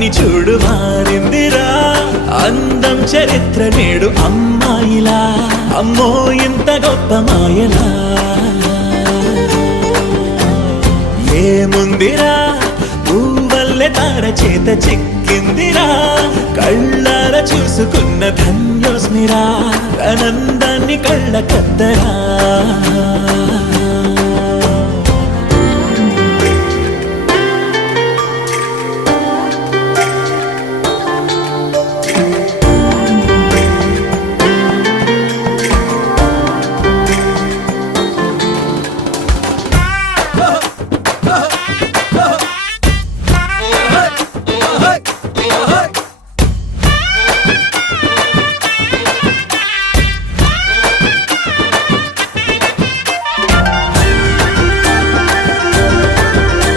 లోకాన్ని చూడు మారిందిరా అందం చరిత్ర నేడు అమ్మాయిలా అమ్మో ఇంత గొప్ప మాయలా ఏముందిరా పువ్వల్లె తార చేత చిక్కిందిరా కళ్ళార చూసుకున్న ధన్యోస్మిరా ఆనందాన్ని కళ్ళ కద్దరా